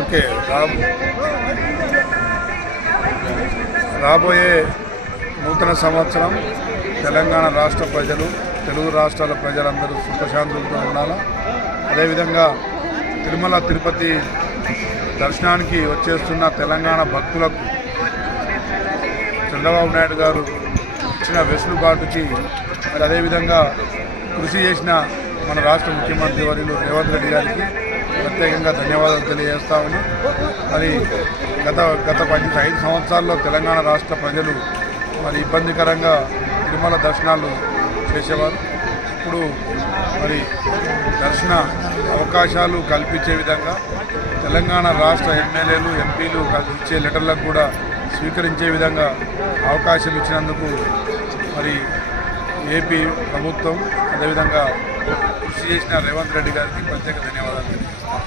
Okay రాబోయే నూతన సంవత్సరం తెలంగాణ రాష్ట్ర ప్రజలు తెలుగు రాష్ట్రాల ప్రజలందరూ సుఖశాంతులతో ఉండాలా? అదేవిధంగా తిరుమల తిరుపతి దర్శనానికి వచ్చేస్తున్న తెలంగాణ భక్తులకు చంద్రబాబు నాయుడు గారు ఇచ్చిన వెసులుబాటుకి మరి అదేవిధంగా కృషి చేసిన మన రాష్ట్ర ముఖ్యమంత్రి వర్యులు రేవంత్ రెడ్డి గారికి ప్రత్యేకంగా ధన్యవాదాలు తెలియజేస్తా ఉన్నాం మరి గత గత పది ఐదు సంవత్సరాల్లో తెలంగాణ రాష్ట్ర ప్రజలు మరి ఇబ్బందికరంగా తిరుమల దర్శనాలు చేసేవారు. ఇప్పుడు మరి దర్శన అవకాశాలు కల్పించే విధంగా తెలంగాణ రాష్ట్ర ఎమ్మెల్యేలు ఎంపీలు ఇచ్చే లెటర్లకు కూడా స్వీకరించే విధంగా అవకాశం ఇచ్చినందుకు మరి ఏపీ ప్రభుత్వం అదేవిధంగా కృషి చేసిన రేవంత్ రెడ్డి గారికి ప్రత్యేక ధన్యవాదాలు తెలియజేస్తాను